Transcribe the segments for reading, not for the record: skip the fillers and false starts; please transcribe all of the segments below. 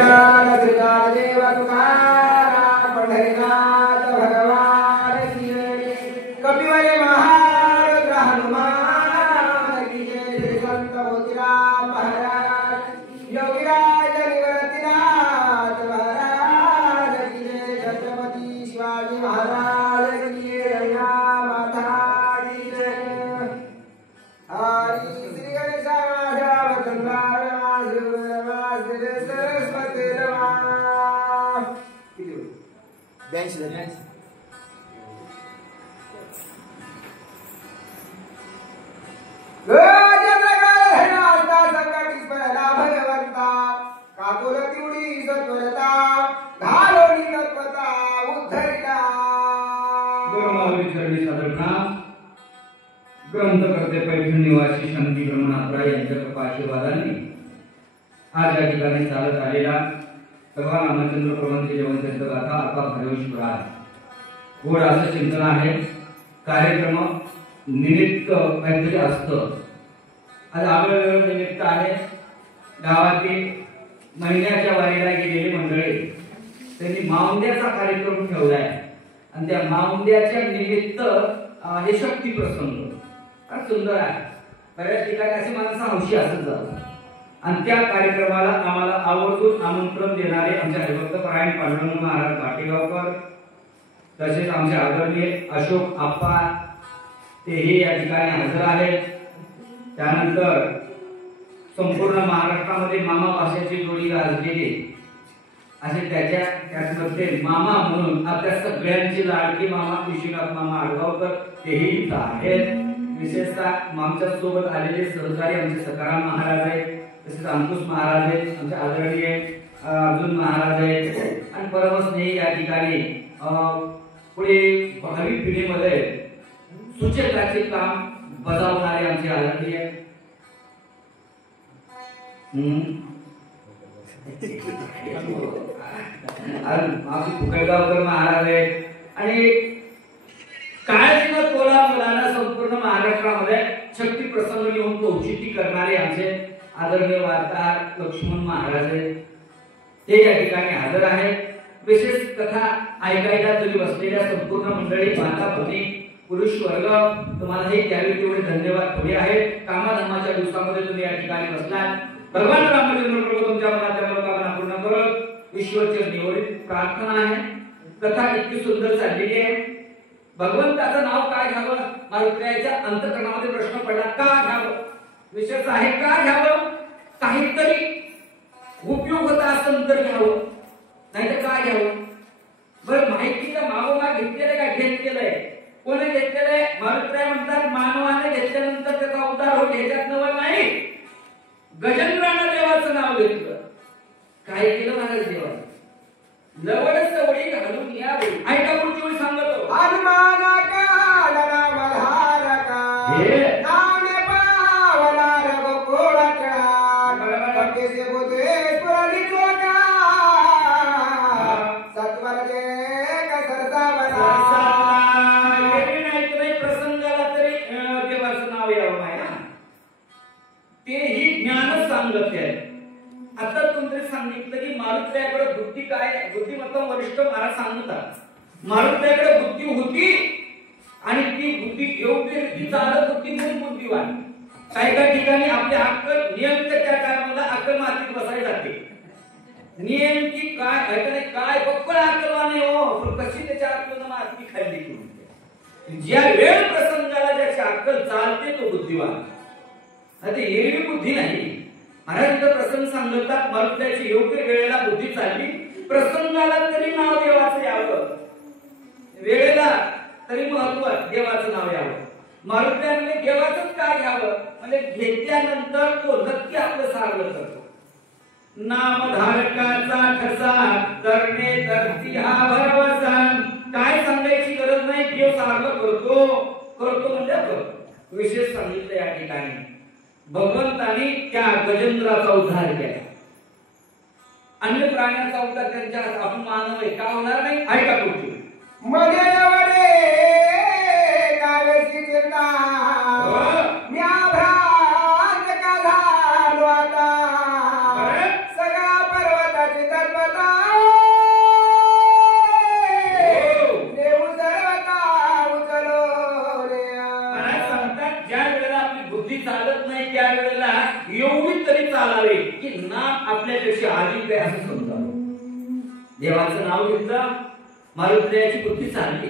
देव तुकाराम पंढरीनाथ भगवान की जय। कपिवरे महारुद्र हनुमान की जय। श्री संत मोतीराम महाराज योगीराज निवृत्तीनाथ महाराज की जय। छत्रपती शिवाजी महाराज की जय। माता की जय। हरी श्री गणेशाय वंदनाय सरस्वती भगवंता काकुलती उडी सत्वरता घालोनी तत्वता उद्धरिता ग्रंथकर्ते पैठण निवासी शांती ब्रह्मनाथराय यांच्या कृपा आशीर्वादाने आज या ठिकाणी चालत आलेला भगवान रामचंद्र प्रभूंचे जयवंत गाथा आता भरवशपुर आहे। गोड असं चिंतन आहे। कार्यक्रम निमित्त काहीतरी असतं। आज आगळवेगळं निमित्त आहे। गावातील महिन्याच्या वारीला गेलेली मंडळी त्यांनी माऊंद्याचा कार्यक्रम ठेवलाय आणि त्या माऊंद्याच्या निमित्त हे शक्ती प्रसंग फार सुंदर आहे। बऱ्याच ठिकाणी असे माणसं हौशी असत जातात आणि त्या कार्यक्रमाला आम्हाला आवर्जून आमंत्रण देणारे आमचे हरिभक्त परायण पांडुरंग महाराज काटेगावकर तसेच आमचे आदरणीय अशोक आप्पा तेही या ठिकाणी हजर आहेत। त्यानंतर संपूर्ण महाराष्ट्रामध्ये मामा भाषेची जोडी गाजलेली असे त्याच्यामध्ये मामा म्हणून आपल्या सगळ्यांची लाडकी मामा विश्वनाथ मामा आडगावकर तेही इथं आहेत। विशेषतः आमच्या सोबत आलेले सहकारी आमचे सकाराम महाराज आहेत, तसेच अंकुश महाराज आहेत, आमचे आदरणीय अर्जुन महाराज आहेत आणि परमस्नेही या ठिकाणी पुढे भावी पिढीमध्ये सूचकाचे काम बजावणारे आमचे आदरणीय फुकळगावकर महाराज आहेत आणि काळजीनं तोला मुलांना संपूर्ण महाराष्ट्रामध्ये शक्ती प्रसंग घेऊन औचित्य करणारे आमचे आदरणीय वार्ताहर लक्ष्मण महाराज आहेत, ते या ठिकाणी हजर आहेत। विशेष कथा ऐकायला तुम्ही बसलेल्या संपूर्ण मंडळी माता भगिनी पुरुष वर्ग तुम्हालाही त्यावेळी तेवढे धन्यवाद थोडे आहेत। कामाधर्माच्या दिवसामध्ये तुम्ही या ठिकाणी बसलात। भगवान रामचंद्र प्रभू तुमच्या मनातल्या मनोकामना पूर्ण करत ईश्वरचरणी एवढी प्रार्थना आहे। कथा इतकी सुंदर चाललेली आहे। भगवंताचं नाव काय घ्यावं मारुतीच्या अंतःकरणामध्ये प्रश्न पडला, का घ्यावं विशेष आहे, का घ्यावं काहीतरी उपयोगता असेल तर घ्यावं नाहीतर काय घ्यावं। बरं माहितीचा मागोमाग घेतलेलं काय घेतलेलंय कोणी घेतलेलंय मारुतीराय म्हणतात मानवाने घेतल्यानंतर त्याचा उद्धार होईल ह्याच्यात नवल नाही। गजेंद्रानं देवाचं नाव घेतलं, काय केलं महाराज देवाचं लवडच सवडी घालून यावे ऐका पुढची वेळ सांगतो हनुमाना काळना मल्हारका नामे पावला रघुकुळाचा कटेसे बोधे पुराणी चोका सत्वर दे कसरता बना नाही प्रसंगाला तरी देवाचं नाव यावं आहे ना, तेही ज्ञान सांगत आहे। आता तुम्ही सांगितलं की मारुतीकडे बुद्धी काय बुद्धिमत्ता वरिष्ठ महाराज सांगतात मारुतीकडे बुद्धी होती आणि ती बुद्धी योग्य रीती चालत होती म्हणून बुद्धिवान। काही ठिकाणी आपले अक्कल नियमच्या त्या काळामध्ये अक्कल मातीत बसायला जाते। नियम की काय काय बक्कळ अक्कलवान आहे हो, पण कशी त्याच्या अक्कलनं माती खाल्ली तुम्ही। ज्या वेळ प्रसंगाला ज्याची अक्कल चालते तो बुद्धिवान, आता एरवी बुद्धी नाही। महाराज प्रसंग सांगतात मारुतीची योग्य वेळेला बुद्धी चालली, प्रसंगाला तरी नाव देवाचं यावं, वेळेला तरी महत्व देवाचं नाव यावं। मारुतीने देवाचंच काय घ्यावं म्हणजे घेतल्यानंतर तो नक्की आपलं सारलं करतो। नामधारकाचा ठसा करणे धरती हा भरवसा, काय सांगायची गरज नाही, देव सारलं करतो करतो म्हणजे करतो। विशेष सांगितलं या ठिकाणी भगवंतानी त्या गजेंद्राचा उद्धार केला। अन्य प्राण्यांचा उद्धार त्यांच्या आपण मानव आहे का होणार नाही ऐका पुढची मध्ये वडे कावेसी देता म्या भ्रांत का झालो आता सगळा पर्वताची तशी आली काय असं समजावं. देवाचं नाव घेतलं, मारुतीची बुद्धी चालली.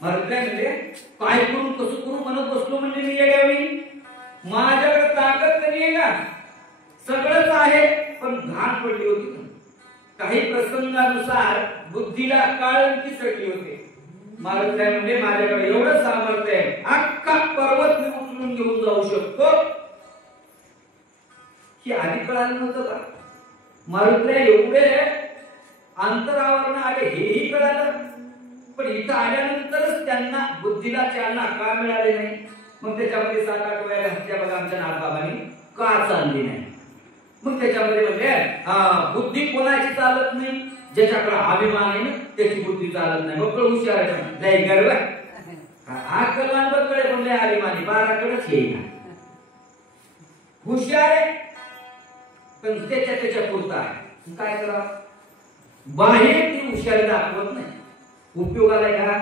मारुती म्हणजे काय करून कसं करू म्हणत बसलो म्हणजे मी येड्यावी. माझ्याकडे ताकद तरी आहे का? सगळंच आहे, पण घाण पडली होती. काही प्रसंगानुसार बुद्धीला काळंकी चढली होती. मारुती म्हणजे माझ्याकडे एवढं सामर्थ्य आहे, अख्खा पर्वत मी उचलून घेऊन जाऊ शकतो. ही आधी कळालं नव्हतं का? मारुती एवढे अंतरावरनं आले हेही कळालं, पण इथं आल्यानंतरच त्यांना बुद्धीला चालना का मिळाली नाही? मग त्याच्यामध्ये 7-8 वेळा हत्या बघा आमच्या नाथबाबांनी का चालली नाही. मग त्याच्यामध्ये म्हणजे बुद्धी कोणाची चालत नाही? ज्याच्याकडे अभिमान आहे ना त्याची बुद्धी चालत नाही. बघ हुशार आहे गर्व हा कलमांवर कळे पण लय अभिमानी 12कडेच येईना. हुशार आहे पण त्याच्या पुरता आहे. काय करा? बाहेर ती हुशारी दाखवत नाही. उपयोगाला का?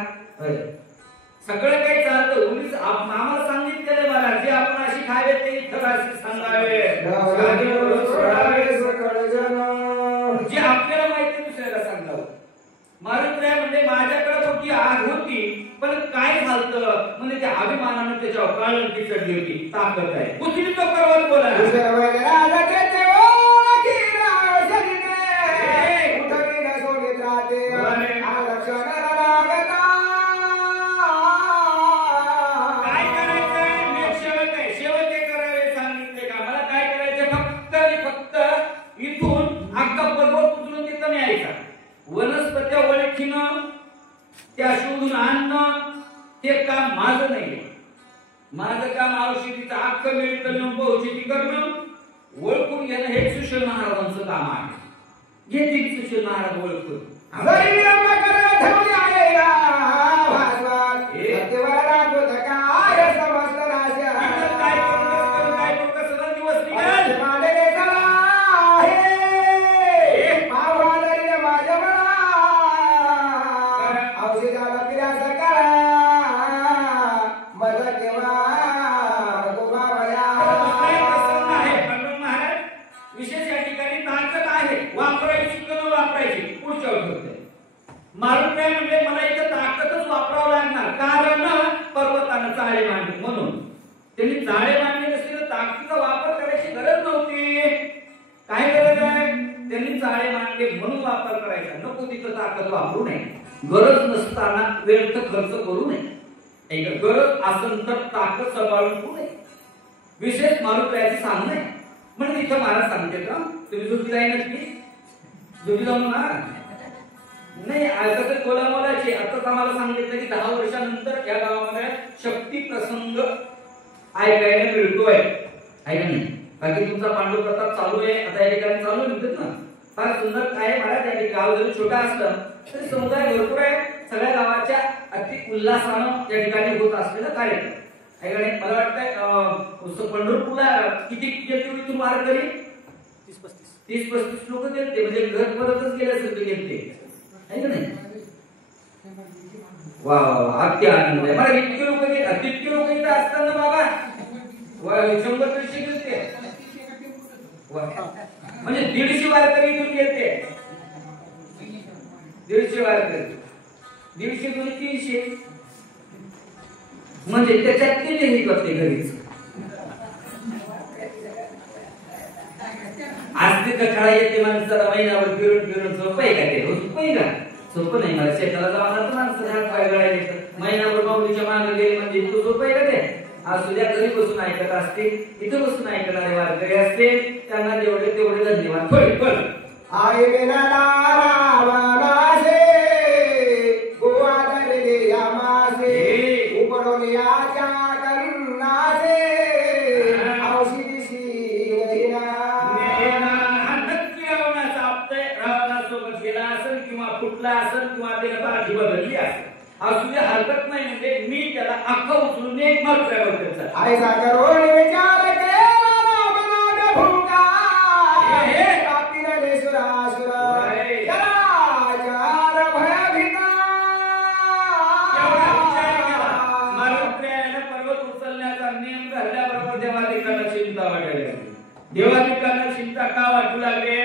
सगळं काही चालतं. उन्हीच आम्हाला सांगितलेलं मला जे आपण अशी खावे ते इतर अशी सांगावे, जे आपल्याला माहिती दुसऱ्याला सांगावं. मारुती म्हणजे माझ्याकडे मोठी आग होती, पण काय झालं म्हणजे त्या अभिमानानं त्याच्यावर काळंकी चढली होती. ताकद आहे कुठली तो पर्वत बोला वनस्पत्या ओळखीनं त्या शोधून आणणं ते काम माझं नाही. माझं काम औषधीचं अख्खं मेडिकल नेऊन औषधी करणं, ओळखून घेणं हे सुशील महाराजांचं काम आहे. घेतील सुशील महाराज ओळखून. मारुती म्हणजे मला इथं ताकदच वापरावं लागणार, कारण पर्वतानं चाळे मांडले म्हणून. त्यांनी चाळे मांडले नसते तर ताकदीचा वापर करायची गरज नव्हती. काय गरज आहे? त्यांनी चाळे मांडले म्हणून वापर करायचा. नको तिथं ताकद वापरू नये. गरज नसताना व्यर्थ खर्च करू नये. गरज असेल तर ताकद सांभाळून ठेवू नये. विशेष मारुतीचं सांगणं आहे. म्हणजे इथं महाराज सांगते का तुम्ही झोपी जाईनच की झोपी जाऊ ना नाही. आता कोलामोलाची आताच आम्हाला सांगितलं की 10 वर्षानंतर या गावामध्ये शक्ती प्रसंग ऐकायला मिळतोय. ऐका नाही बाकी तुमचा पांडव प्रताप चालू आहे. आता या ठिकाणी चालू म्हणतात ना, फार सुंदर काय महाराज. या गाव जरी छोटा असलं तरी समुदाय भरपूर आहे. सगळ्या गावाच्या अति उल्हासानं त्या ठिकाणी होत असलेलं कार्यक्रम. ऐका नाही मला वाटतंय पंढरपूरला किती गेलते वारकरी? 30-35 लोक गेलते. म्हणजे घर परतच गेल्यासारखे गेलते. नाही वा वा अति आनंद आहे मला. इतके लोक गेले, तितके लोक इथे असताना बाबा 100-150 गेलते. म्हणजे 150 वारकरी इथून गेलते. 150 वारकरी 150 गुणिले 300 म्हणजे त्याच्यात किती हे करते घरीच. आज ते कटाळा येते माणसाला महिन्यावर फिरून फिरून. सोपं आहे का ते? सोपं आहे का? सोपं नाही. मला शेताला जाणार तर माणसं हात पाय गळायचे महिनाभर माऊलीच्या मागे गेले म्हणजे इतकं सोपं आहे का ते? आज सुद्धा घरी बसून ऐकत असते, इथं बसून ऐकणारे वारकरी असते. त्यांना जेवढे तेवढे धन्यवाद. पण आई विनाला रावणासे गोवादरे यामासे उपडोनियाच्या करुणासे औषधी शिरेना नक्की रावणाचा आपते रावणासोबत गेला असेल किंवा फुटला असेल किंवा त्याला पाठी बदलली असेल असू दे, हरकत नाही. म्हणजे मी त्याला अख्खा उचलून एक मार्ग करायचा. आई सागरोण विचार केला रावणा भूका देवाधिकांना चिंता का वाटू लागले?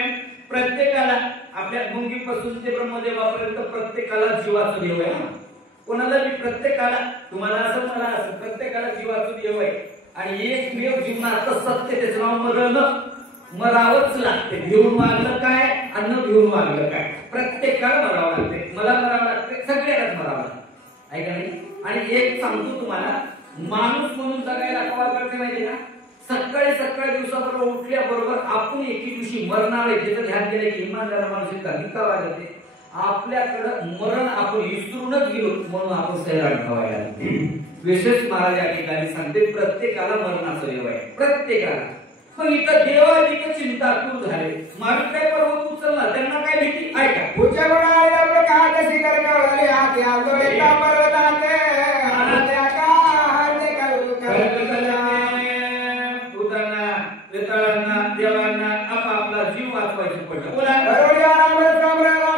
प्रत्येकाला आपल्या मुंगीपासून ते ब्रह्मदेवापर्यंत प्रत्येकाला जीवाचं देव आहे. कोणाला बी प्रत्येकाला, तुम्हाला असं मला असं, प्रत्येकाला जीवाचं देव आहे. आणि एकमेव जीवनात सत्य त्याचं नाव मरण. मरावंच लागते. घेऊन वागलं काय आणि न घेऊन वागलं काय, प्रत्येकाला मरावं लागते. मला मरावं लागते, सगळ्यालाच मरावं लागतं. ऐका नाही. आणि एक सांगतो तुम्हाला, माणूस म्हणून जगायला कवा करते माहिती का? सकाळी दिवसाबरोबर उठल्याबरोबर आपण एके दिवशी मरणार आहे त्याचं ध्यान केलं की इमानदार माणूस का जाते. आपल्याकडं मरण आपण विसरूनच गेलो म्हणून आपण सैराट ठेवायला लागतो. विशेष महाराज या ठिकाणी सांगते प्रत्येकाला मरणाचं देव आहे, प्रत्येकाला. पण इथं देवाची चिंता दूर झाले. माणूस काय पर्वत उचलला, त्यांना काय भीती? ऐका. पुढच्या गुणाला प्रकाश कशी करण्यावरले हात यावलो एका पर्वताते आनंद्या काढते उदांना वेताळांना देवांना आपापला जीव वाचवायचं पडलं. बोला. बरोबर राम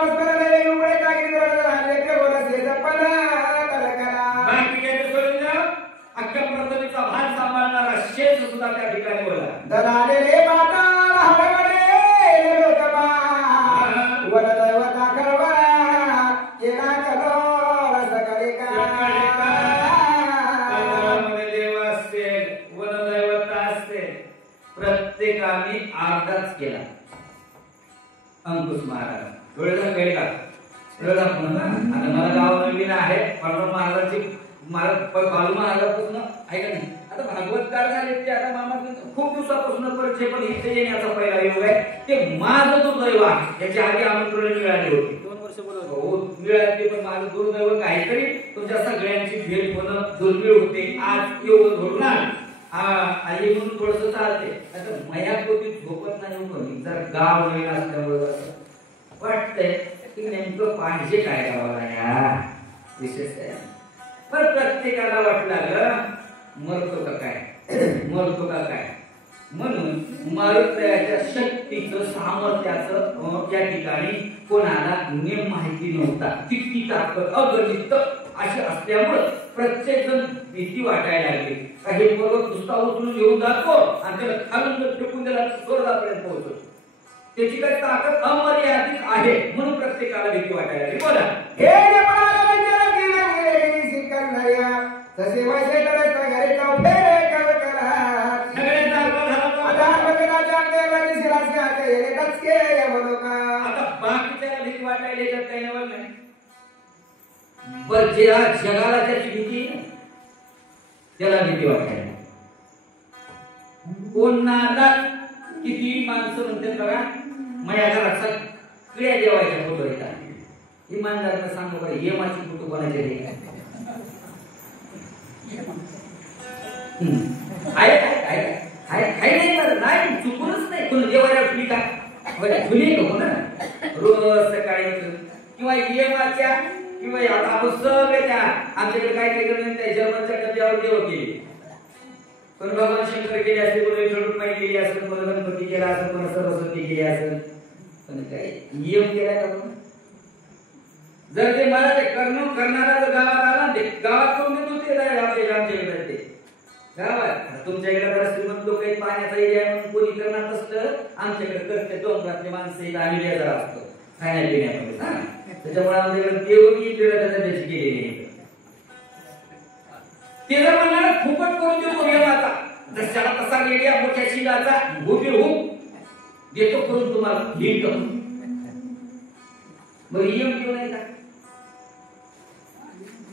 स्मरण उघडे काही झाले ते बोलसे जपन करा. बाकी काय सोडून द्या. अख्ख्या प्रथमेचा भाग सांभाळणारा शेष सुद्धा त्या ठिकाणी बोला. दलाले माता हरवडे लोकबा वन दैवता करवा केला करो सकाळी का देव असते, वन दैवता असते. प्रत्येकाने अर्धाच केला. अंकुश महाराज डोळ्याला काही का डोळ्याला आता मला गाव नवीन आहे. पांडुरंग महाराजांची बालू महाराजापासून ऐका नाही. आता भागवतकार झाले ते आता मामा खूप दिवसापासून परिचय, पण इथे येण्याचा पहिला योग आहे. ते माझं दुर्दैव आहे. याच्या आधी आमंत्रण मिळाले होते 2 वर्ष हो मिळाले, पण माझं दुर्दैव काहीतरी तुमच्या सगळ्यांची भेट होणं दुर्मिळ होते. आज योग घडून आई म्हणून थोडस चालते. आता मयापोटी झोपत नाही म्हणून जर गाव नवीन असल्यामुळे वाटतंय की नेमकं पाहिजे काय गावाला या विशेष आहे. पण प्रत्येकाला वाटलं मरतो का काय म्हणून मारुत्र्याच्या शक्तीचं सामर्थ्याचं या ठिकाणी कोणाला नेम माहिती नव्हता. किती ताकद अगणित अशी असल्यामुळे प्रत्येक जण भीती वाटायला लागली. काही पर्वत नुसता उचलून घेऊन जातो आणि त्याला खालून फेकून त्याला स्वर्गापर्यंत पोहोचतो. त्याची काही ताकद अमर्यादित आहे म्हणून प्रत्येकाला भीती वाटायला लागली. बोला. तसे वैसे तरच घरी जाऊ फेरे कव करा आधार बदलाच्या देवानी शिराचे हाते येले कचके बोलो का. आता बाकीच्याला भीती वाटायला येतात काही नाही. पण ज्या जगाला त्याची भीती त्याला भीती वाटायला. कोणाला किती माणसं म्हणतात बघा माझ्या घरात सगळ्या देवाच्या फोटो येतात. इमानदारनं सांगू बरं येमाची फोटो कोणाचे नाही. नाही चुकूनच नाही. कोण देवाला ठुली का ठुली नको ना. रोज सकाळी किंवा येमाच्या किंवा आता आपण सगळे त्या आमच्याकडे काय काय जण त्या जर्मनच्या डब्यावर देव केली. पण भगवान शंकर केले असते, कोणी चढुटमाई केली असेल, कोणी गणपती केला असेल, कोणी सरस्वती केली असेल. पण काय नियम केलाय का? जर ते मला ते करणारा जर गावात आला ते गावात करून देतो ते आमच्याकडे ते गावात. तुमच्याकडे जरा श्रीमंत लोक आहेत, पाण्याचा एरिया म्हणून कोणी करणार नसतं. आमच्याकडे करते डोंगरातले माणसं येत आम्ही बेजार असतो खाण्यापिण्यामध्ये. त्याच्यामुळे आमच्याकडे देवगी त्याची केलेली आहे. ते जर म्हणणार फुकट करून देतो येमाचा जशाला तसा गेल्या मोठ्या शिलाचा हुबेहूब देतो करून तुम्हाला हिट. मग नियम घेऊन आहे का?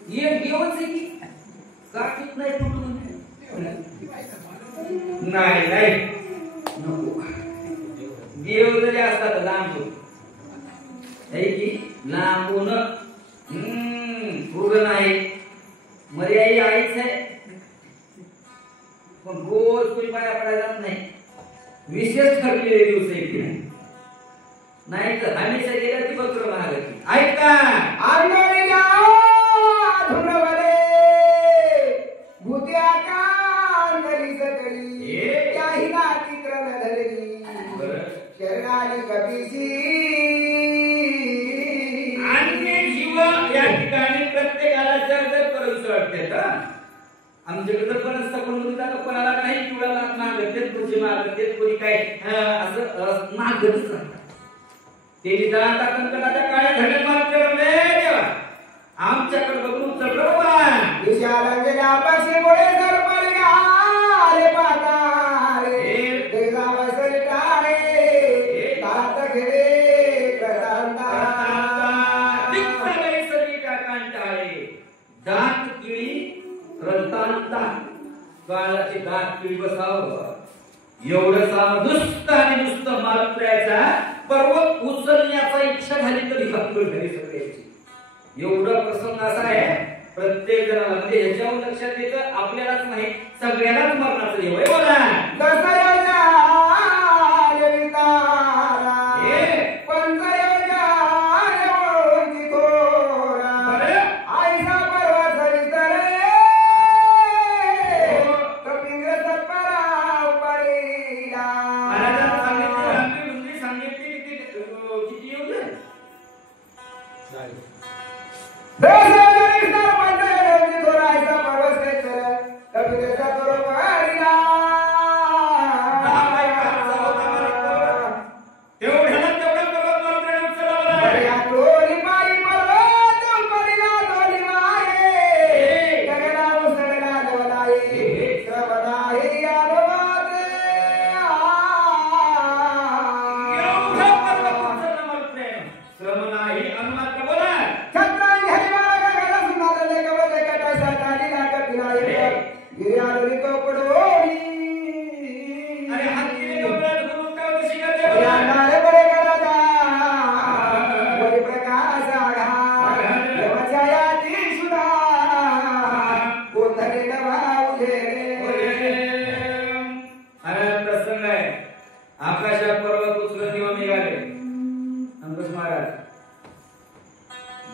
नियम घेऊनच आहे की काठीत नाही तुटून नाही नको. देव जरी असतात लांबून लांबून उभं नाही. मर्यादी आईच आहे पण रोज कोणी पाया पडायला जात नाही. विशेष ठरलेले दिवस आहे की नाही तर हमेशा गेल्या ती बकर महागती. ऐका आंगोळी जाओ धुंडवले भूत्या कांगली सकळी त्याही नाती क्रम धरली शरणाली कपीसी. अन्य जीव या ठिकाणी प्रत्येकाला जर करूच वाटते का? आमच्याकडे पण असतं कोण कोणाला काही किंवा मागत पुढचे मागत कोणी काय असं मागतच राहतात. ते निदानता कंकणाच्या काळ्या धड्यात मारते म्हणले देवा आमच्याकडे बघून चढ बाबा विशाल गेल्या पक्षी मुळे सरपल गाले पाताळे देवावसरी टाळे तात घेरे प्रदांता दिक्सगळे सरी कांटाळे दात किळी रंतांता काळाची दात किळी बसावं एवढं साम नुसतं आणि नुसतं मारत्र्याचा पर्वत उचलण्याचा इच्छा झाली तरी भक्कल घरी सगळ्याची एवढा प्रसंग असा आहे प्रत्येक जणाला म्हणजे ह्याच्यावर लक्षात येतं आपल्यालाच नाही सगळ्यालाच मरणाचं देव आहे बोला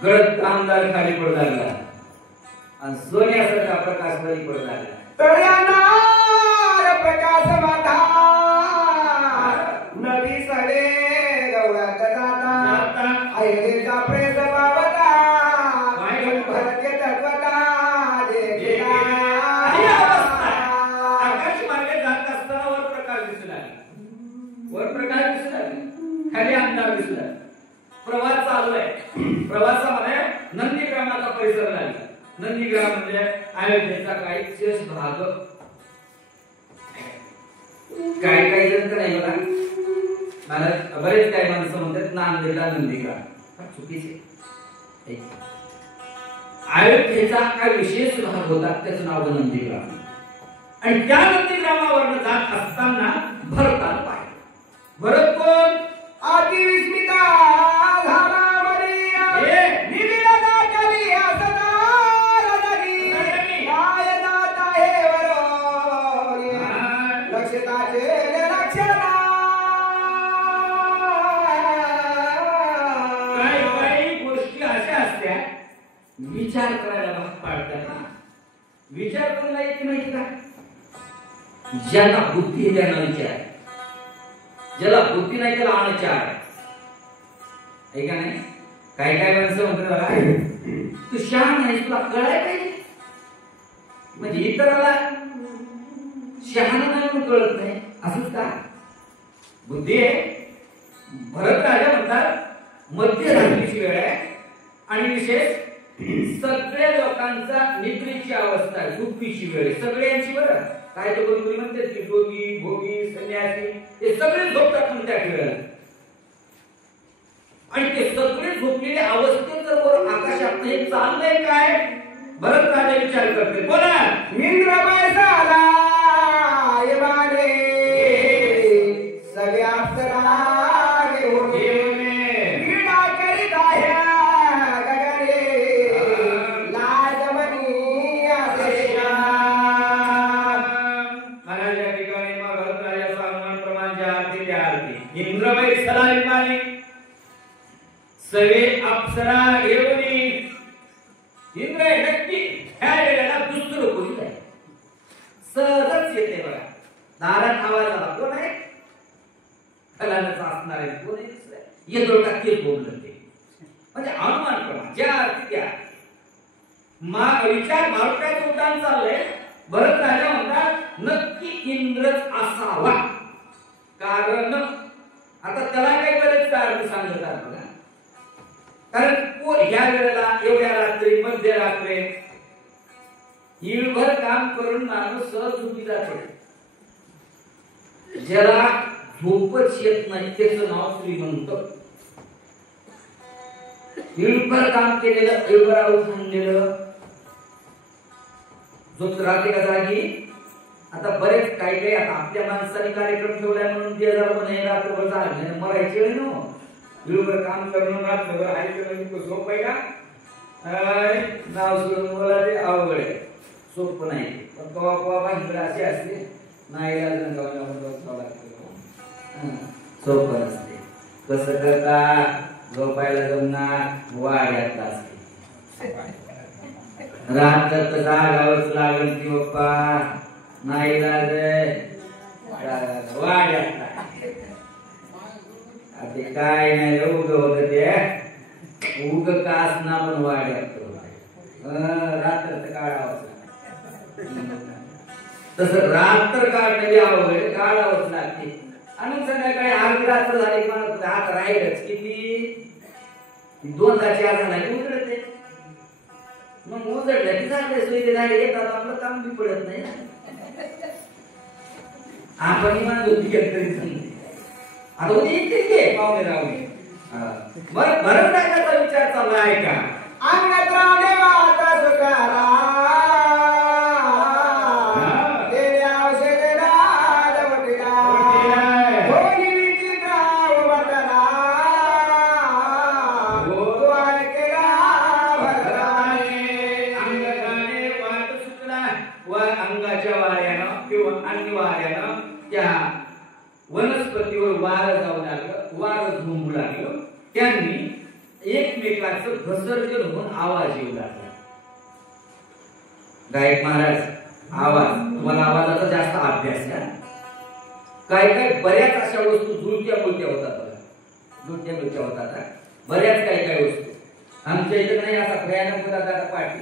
गड आमदार खाली पडू लागला आणि सोन्यासारखा प्रकाश बरी पडू लागला तळ्यानार प्रकाश माता नदी सडे गवळात जाता अयोध्येचा प्रेस पावता भरते तत्वता आकाश मार्गे जात असताना वर प्रकाश दिसू लागला वर प्रकाश दिसू लागला खाली आमदार दिसला प्रवास चालू आहे प्रवासामध्ये नंदीग्रामाचा परिसर लागला नंदीग्राम म्हणजे अयोध्येचा काही शेष भाग काही जण तर नाही बघा मला बरेच काही माणसं म्हणतात नांदेडला नंदीग्राम चुकीचे अयोध्येचा काय विशेष भाग होता त्याचं नाव नंदीग्राम आणि त्या नंदीग्रामावर जात असताना भरताला पाहिजे भरत कोण आती विस्मिता झाला मरिया निविदा दाटली असदार जगी काय दाता हे वरोरी लक्षताचे लक्षणा काही गोष्टी अशा असत्या विचार करायला भाग पाडतात विचार करायला येते माहिती का ज्यांना बुद्धी आहे त्यांना विचार ज्याला बुद्धी नाही त्याला अणचार आहे का नाही काय काय माणसं म्हणतात तू शहाण आहेस तुला कळाय पाहिजे म्हणजे इतराला शहाण नाही म्हणून कळत नाही असंच का बुद्धी आहे भरत राजा म्हणतात मध्य रात्रीची वेळ आहे आणि विशेष सगळ्या लोकांचा निद्रेची अवस्था आहे झोपीची वेळ आहे सगळ्यांची बरं काय तो कोणी म्हणतात की जोगी भोगी संन्यासी हे सगळे झोपतात पण त्या वेळेला आणि ते सगळे झोपलेल्या अवस्थेत जर वर आकाशात हे चाललंय काय भरत राजा विचार करते बोला इंद्र बैसाला येवाने सगळ्या अप्सरा घेऊन क्रीडा करीत आहे गगने लाजमनी असेना महाराज या ठिकाणी मग भरत राजाचा अनुमान प्रमाणच्या आरती त्या आरती इंद्र बैसाला येवाने सगळे अप्सरा घेऊन इंद्र नक्की ह्या वेळेला दुसरं कोणी नाही सहजच येते बघा दारात आवाज आला कोण आहे फलानच असणार आहे कोण आहे येतो टक्केच बोललं ते म्हणजे अनुमान करा ज्या अर्थी त्या विचार मारुत्याचं उड्डाण चाललंय भरत राजा म्हणतात नक्की इंद्रच असावा कारण आता त्याला काही बरेच अर्थ सांगतात कारण ह्या वेळेला एवढ्या रात्री मध्यरात्री हिळभर काम करून माणूस सहज झोपी जातो. ज्याला झोपच येत नाही त्याचं नाव श्रीमंत. हिळभर काम केलेलं हिळभर उठलेलं झोप राहते का जागी. आता बरेच काही आता आपल्या माणसाने कार्यक्रम ठेवलाय म्हणून 2000 रात्रभर जागे मरायचे ना. हिळभर काम करून रात्रभर ऐकलं झोप आहे का. नाव सोडून मला ते अवघड आहे, सोपं नाही. पण कवा कवा भांडण असे असते नाही सोपं नसते. कसं करता झोपायला जमणार वाड्यात असते. रात्र तर जागावंच लागेल की बाप्पा नाही वाड्यात. ते काय नाही उग होत ते उग कास ना पण वाड्यात रात्र तर काढावंच. तसं रात्र काढणे अवघड काढावंच लागते. आणि संध्याकाळी अर्धी रात्र झाली की मला आता राहीलच किती 2ची आज नाही उजळते. मग उजळलं की झाले सुईले झाले येतात आपलं काम बी पडत नाही ना. आपण इमान होती आता उद्या येते ते पाहुणे राहुणे. बरं भरत टाकायचा विचार चालला आहे का. अंगात रावले वाता सुकारा तेने औषध राज वटिला होली विचित्रा उभटला गोवार केला भरताने. अंगाने वाट सुटला व अंगाच्या वाऱ्यानं किंवा अन्य वाऱ्यानं त्या वनस्पतीवर वार जाऊ लागलं, वार झुंबू लागलं. त्यांनी एकमेकांचं घसर्जन होऊन आवाज येऊ लागला. गायक महाराज आवाज तुम्हाला आवाजाचा जास्त अभ्यास आहे. काय काय बऱ्याच अशा वस्तू जुळत्या मुलत्या होतात बघा. जुळत्या मुलत्या होतात बऱ्याच काय काय वस्तू. आमच्या इथे नाही असा भयानक होता आता पाठी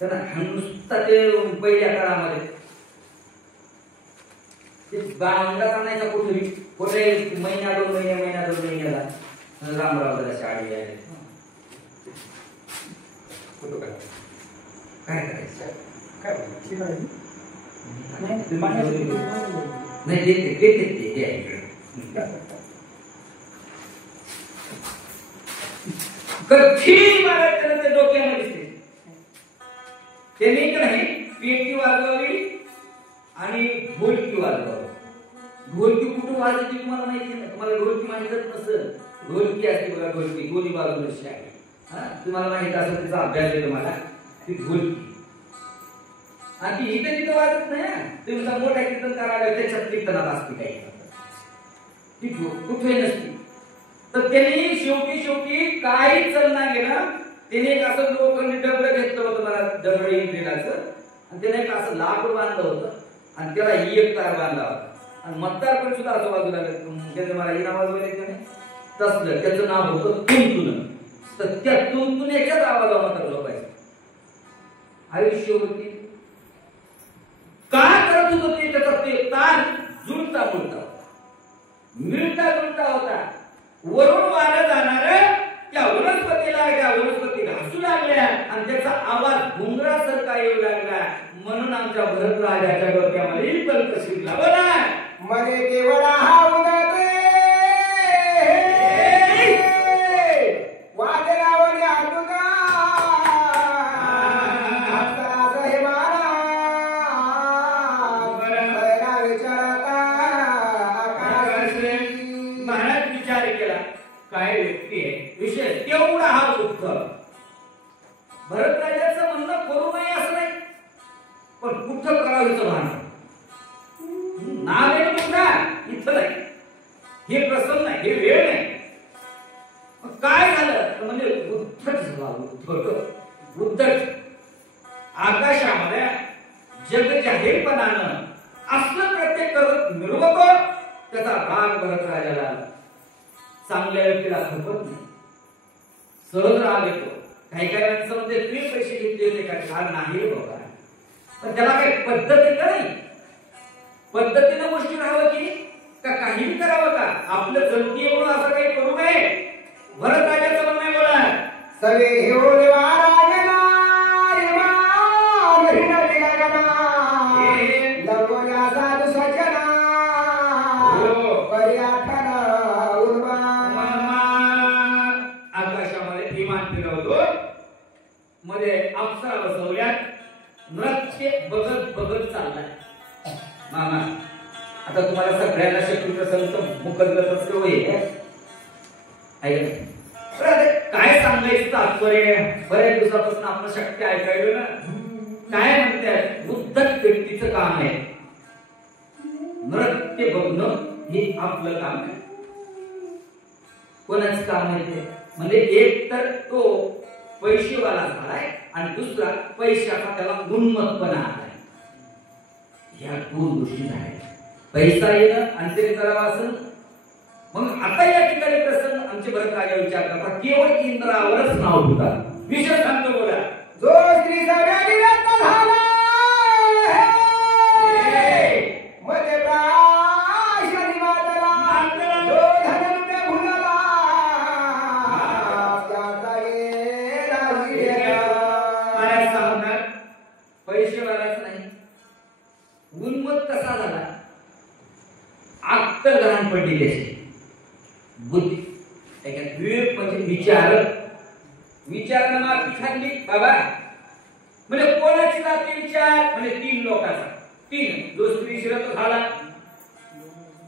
तर नुसता ते पहिल्या काळामध्ये बांगला आणायचा कुठे महिना 2 महिन्याला रामरावला शाळी आहे. काय करायचं नाही देते कधी मारायचं ते डोक्यामध्ये त्यांनी का नाही पेटी वाजवावी आणि ढोलकी वाजवावी. ढोलकी कुठं वाजवायची तुम्हाला माहिती नाही. तुम्हाला ढोलकी माहितच नसेल. ढोलकी असते बघा, ढोलकी दोन्ही बाजूला अशी आहे. तुम्हाला माहित असेल त्याचा अभ्यास आहे तुम्हाला. ती ढोलकी आणि ती इथं तिथं वाजत नाही. तुम्ही मोठ्या कीर्तन करायला त्याच्यात कीर्तनात असते काही ती कुठे नसते. तर त्यांनी शेवटी काही चलना गेलं. त्याने एक असं लोखंडी डबडं घेतलं होतं मला दगडी इंद्रियाचं आणि त्याने एक असं लाकूड बांधलं होतं आणि त्याला ही एक तार बांधला होता आणि मतदार पण सुद्धा असं बाजूला त्याने मला ही नाव नाही तसलं त्याचं नाव होतं तुंतुन. तर त्या तुंतुण्याच्याच आवाजावर मात्र झोपायचं. आयुष्य होती काय करत होतं ते त्याचा ते तार जुळता मिळता होता. वरून वारं जाणार त्या वनस्पतीला त्या वनस्पती घासू लागल्या आणि त्याचा आवाज घुंगरासारखा येऊ लागला. म्हणून आमच्या भरत राजाच्या डोक्यामध्ये कल्प शिरला बघा मध्ये केवळ हा उदाते वाजलावणी आतुका हे मारा विचारता महाराज विचार केला काय व्यक्ती आहे विषय तेवढा हा दुःख. भरत राजाचं म्हणणं करू नये असं नाही पण कुठं करावीचं भान नाव इथं नाही. हे प्रसंग नाही, हे वेळ नाही. काय झालं म्हणजे उद्धट झाला. उद्धट आकाशामध्ये जग जाहीरपणानं असलं प्रत्येक करत मिरवतो त्याचा राग भरत राजाला. चांगल्या व्यक्तीला खपत नाही, सहज राग येतो. काही काही माणसं म्हणजे तुम्ही पैसे घेतले होते का राग नाही बाबा पण त्याला काही पद्धत आहे का नाही. पद्धतीनं गोष्टी राहावं की का काहीही करावं का आपलं जमती म्हणून असं काही करू नये. भरत राजाचं म्हणणं सवे घेऊन वारागना इमान हिंडली गगना लंबोल्या साधू सजना पर्याठन उर्मान आकाशामध्ये विमान फिरवतो मध्ये अप्सरा बसवल्यात नृत्य बघत बघत चाललाय. मामा आता तुम्हाला सगळ्यांना शत्रूचं संत मुकदमच होईल काय सांगायचं तात्पर्य. बऱ्याच दिवसापासून आपण शक्य ऐकायलो ना काय म्हणतात बुद्धक व्यक्तीचं काम आहे नृत्य बघणं हे आपलं काम आहे. कोणाचं काम आहे ते म्हणजे एक तर तो पैसेवाला झालाय आणि दुसरा पैशाचा त्याला गुणमतपणा आलाय. ह्या दोन गोष्टी झाल्या पैसा येणं आणि ते करावं असं. मग आता या ठिकाणी प्रसंग आमचे भरत राजा विचार करतात केवळ इंद्रावरच नाव ठेवतात. विषय सांगतो बोला जो स्त्री सगळ्यांनी व्यक्त झाला मध्ये प्राशनी मातला जो धनंत भुलला त्याचा गेला विजया. काय सांगणार पैसेवालाच नाही गुणमत कसा झाला अक्कल लहान पडली त्याची बुद्धी विवेक म्हणजे विचार माग खाल्ली बाबा म्हणजे कोणाची जाती विचार म्हणजे 3 लोकांचा 3 जो स्त्री शिरत झाला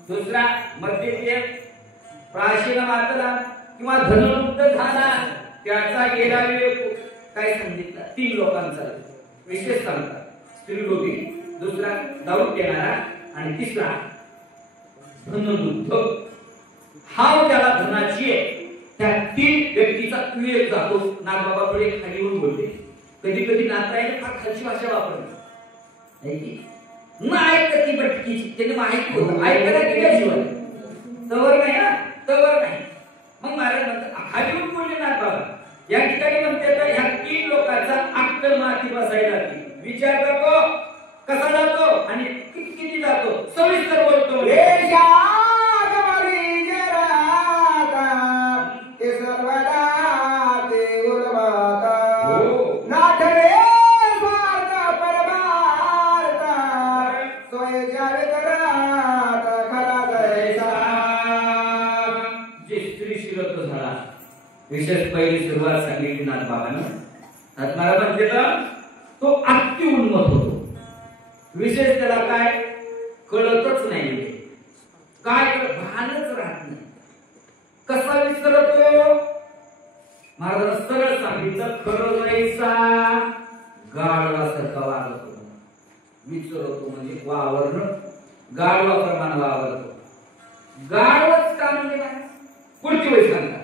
दुसरा मध्यदेव प्राचीन मातला किंवा धनुर्मुक्त झाला त्याचा गेला विवेक काय सांगितलं 3 लोकांचा विशेष सांगतात स्त्री लोकी दुसरा दारू देणारा आणि तिसरा धनुर्मुक्त. हा त्याला धनाची आहे त्या 3 व्यक्तीचा विवेक जातो. नागबाबा पुढे खाली येऊन बोलते कधी कधी नागरायने फार खालची भाषा वापरली न ऐकत ती बटकीची त्याने माहिती होतं ऐकायला गेल्याशिवाय तवर नाही ना तवर नाही. मग महाराज म्हणतात खाली येऊन बोलले नागबाबा या ठिकाणी म्हणते तर ह्या 3 लोकांचा अक्कल माती बसायला विचार करतो कसा जातो आणि किती जातो सविस्तर बोलतो. विशेष पहिली सुरुवात सांगितली नाथबाबांना मला म्हणते तो अति उन्मत होतो. विशेष त्याला काय कळतच नाही काय भानच राहत नाही. कसा विसरतो महाराज सरळ सांगितलं खरं जायचा गाढवासारखा वागतो विसरतो म्हणजे वावरणं गाढवाप्रमाणे वावरतो. गाढवच का म्हणजे काय पुढची वेळ सांगतात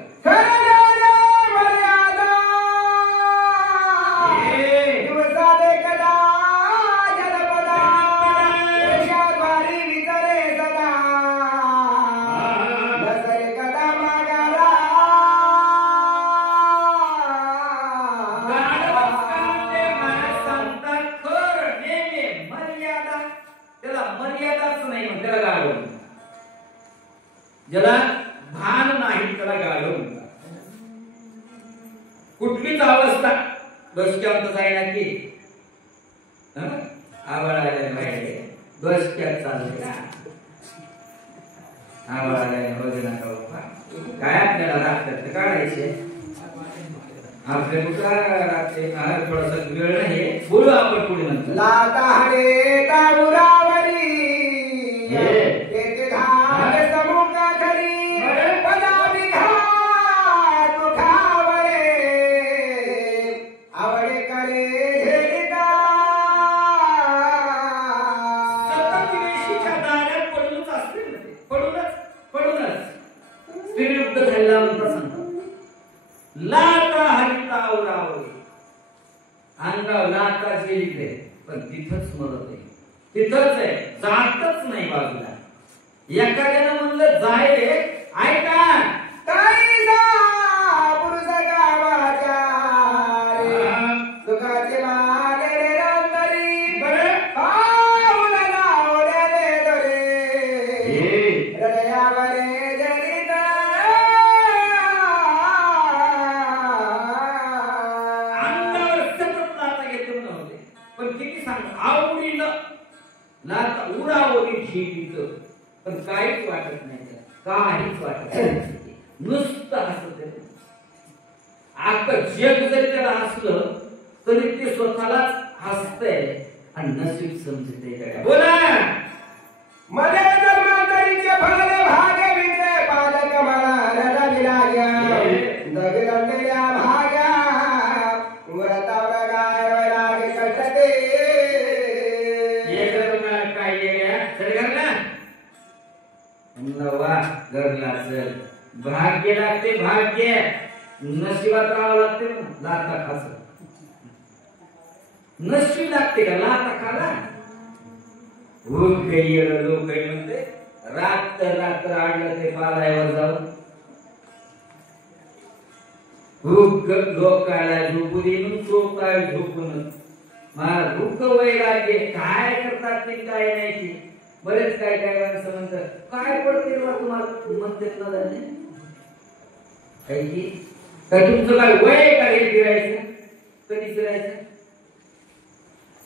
ज्याला भान नाही त्याला गाढव म्हणतात. कुठलीच अवस्था डोसक्यात जायला की आवड आले बाहेर डोसक्यात चालले आवड आले रोज नका काय आपल्याला राखतात काढायचे आपल्या कुठं थोडासा वेळ नाही बोलू आपण पुढे नंतर. लाता हरे तारुरावरी पण तिथंच मरत आहे तिथंच आहे जातच नाही बाजूला. एखाद्यानं म्हणलं जाय रे ऐका सुखाचे माले रंगरी हृदयावरे जनित उरावरी झेलीचं पण काहीच वाटत नाही त्याला. काहीच वाटत नाही. नुसतं हसत. आता जग जरी त्याला हसलं तरी ते स्वतःलाच हसतंय आणि नशीब समजते. बोला मध्ये जन्मांतरीचे फळ भाग्य विजय पादक मला रदा विराग्या दगदंडल्या भाग्या व्रतावर गाय वैराग कटते. काय नवा घरला चल. भाग्य लागते. भाग्य नशिबात राहावं लागते. लाता खास नशीब लागते का लाता खाला. लोक म्हणते रात्र आडलं ते पालायवर जाऊन लोकाला झोपू देऊन चोप काय झोपून मला दुःख वैराग्य काय करतात ते काय नाही ते. बरेच काय काय माणसं म्हणतात काय पडते तुम्हाला म्हणतेच ना झाले काय तुमचं काय वय काय फिरायचं कधी फिरायचं.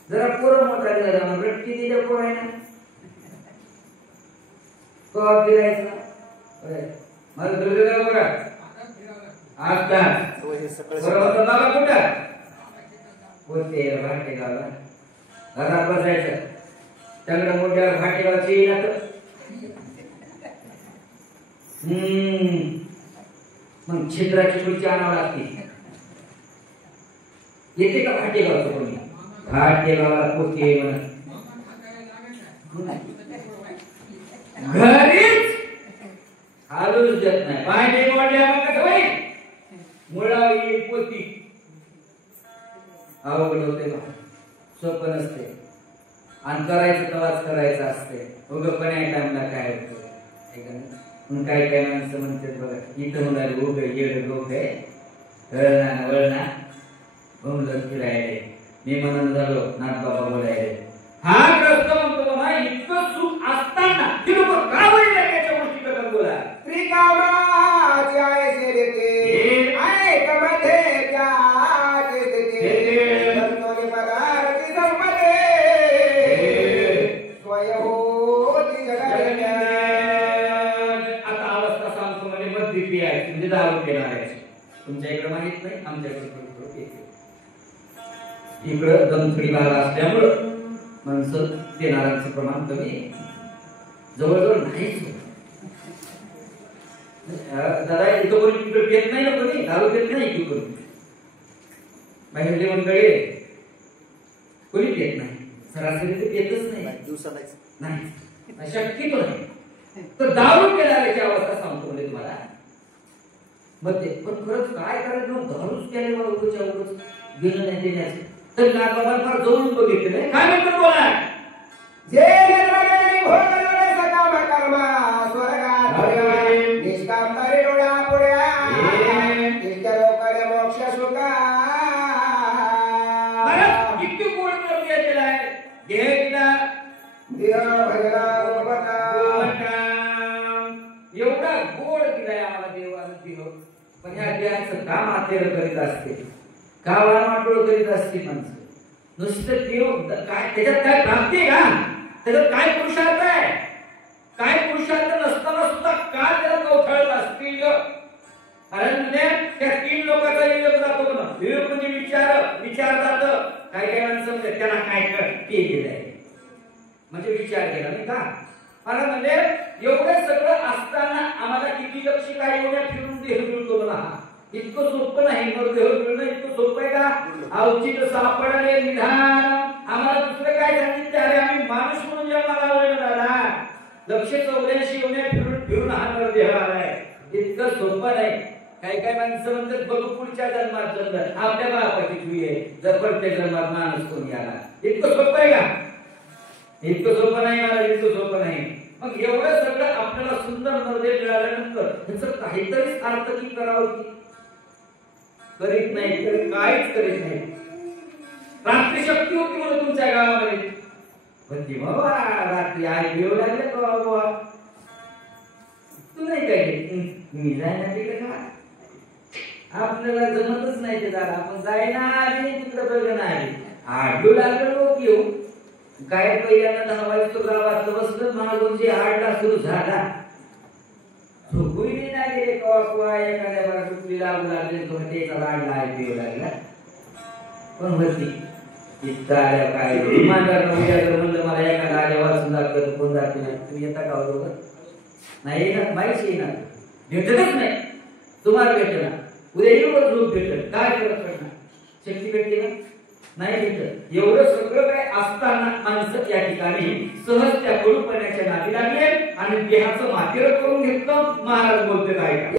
जरा पोरं मोठा झाला रट्टी दिल्या पोरायना कवा फिरायचं. मला दुर्गा बघा आता बाबा कुठं होते भाटेगावला घरात बसायचं. त्याकडे मोठ्या भाटेगावची येईल मग छिद्राची खुर्ची आणावं लागते. येते का भाटेगावचं कोणी. भाटेगावाला पोते घरीच हालूच देत नाही. भांडे मोडल्या कसं होईल. मुळा येईल पोती अवघड होते. सोपं नसते आणि करायचं तेव्हाच करायचं असते. उगपणे टाइमला काय होतं. काय काय माणसं म्हणतात बघा इथं म्हणाले उग येड लोक आहे वळणा वळणा घुमलं फिरायले. मी म्हणून झालो नाथ बाबा बोलायले. हा ग्रस्त म्हणतो ना इतकं सुख असताना ही लोक का वळले त्याच्या गोष्टी करतात. बोला त्रिकामाची आहे सेरते ऐक मध्ये त्याचे देते संतोषी पदार्थी संपदे स्वयंभूती जगते. आता अवस्था सांगतो म्हणजे मद्यपी आहे म्हणजे दारू पिणार आहे. तुमच्या इकडे माहित नाही आमच्याकडे इकडं दमथडी भाग असल्यामुळं माणसं देणाऱ्यांचं प्रमाण कमी आहे. जवळजवळ नाहीच. दादा इथं कोणी तिकडे पेत नाही ना कोणी दारू पेत नाही की कोणी बाहेर जेवण कडे कोणी पेत नाही. सरासरी ते पेतच नाही दिवसाला नाही शक्यतो नाही. तर दारू पिणाऱ्याची अवस्था सांगतो म्हणजे तुम्हाला. मग ते पण खरंच काय करायचं दारूच प्यायला मला उगाच उगाच गेलं नाही देण्याचं. तर नाथबाबा फार जवळून बघितलं काय म्हणतो बोला. जे निर्मले भोगले सकाम कर्म स्वर्गात निष्काम तरी डोळा पुढ्या तिच्या लोकांना मोक्ष सुखा. किती गोड करून गेलेला आहे. देहला देह भजना एवढा गोड दिलाय आम्हाला देवानं दिलं. पण ह्या देहाचं काम आतेर करीत असते. गावाला माटोळ करीत असते माणसं. नुसतं देव काय त्याच्यात काय प्राप्ती आहे का. त्याच्यात काय पुरुषार्थ आहे. काय पुरुषार्थ नसताना सुद्धा का त्याला कवठाळत असतील. कारण त्या 3 लोकांचा विवेक जातो ना. विवेक म्हणजे विचार जात. काय काय माणसं त्याला काय कर ते केलंय म्हणजे विचार केला नाही का. मला म्हणजे एवढं सगळं असताना आम्हाला किती लक्ष काय एवढ्या फिरून देह मिळतो मला. इतकं सोपं नाही. देह मिळणं इतकं सोपं आहे का. अवचित सापडले निधान आम्हाला दुसरं काय सांगितलं. अरे आम्ही माणूस म्हणून जन्माला आलोय ना दादा. लक्ष 84 एवढ्या फिरून हा नरदेह आलाय. इतकं सोपं नाही. काही काय माणसं म्हणतात बघू पुढच्या जन्मात जन्म आपल्या बापाची चुई आहे. जर प्रत्येक जन्मात माणूस कोणी आला. इतकं सोपं आहे का. इतकं सोपं नाही. मला इतकं सोपं नाही. मग एवढं सगळं आपल्याला सुंदर नरदेह मिळाल्यानंतर ह्याचं काहीतरी सार्थकी करावं की करीत नाही. काहीच करीत नाही. रात्री शक्ती होती म्हणून तुमच्या गावामध्ये पण ती बाबा रात्री आई घेऊ लागले का बाबा तू नाही काय मी जायना तिकडे का. आपल्याला जमतच नाही ते दादा. आपण जायना आली तिकडे बघणं आली आडू लागलं लोक येऊ काय पहिल्यांदा 10 वाजता गावात बसलं महागुरुजी आडला सुरू झाला झोपूही नाही गेले कवा एखाद्या बरा टुकली लागू लागले तो त्याचा लाडला आहे पिऊ लागला पण होती इतका आल्या काय इमानदार उद्या जर म्हणलं मला एका राजा वाचून दाखल कोण दाखल नाही तुम्ही येता का बरोबर नाही येणार माहीच येणार भेटतच नाही तुम्हाला भेटणार उद्या येऊन झोप भेटत काय करत पडणार शक्ती भेटते ना नाही भेटत एवढं सगळं काय असताना माणसं या ठिकाणी सहज त्या कडूपणाच्या नादी लागले आणि देहाचं मातेर करून घेतलं महाराज बोलते काय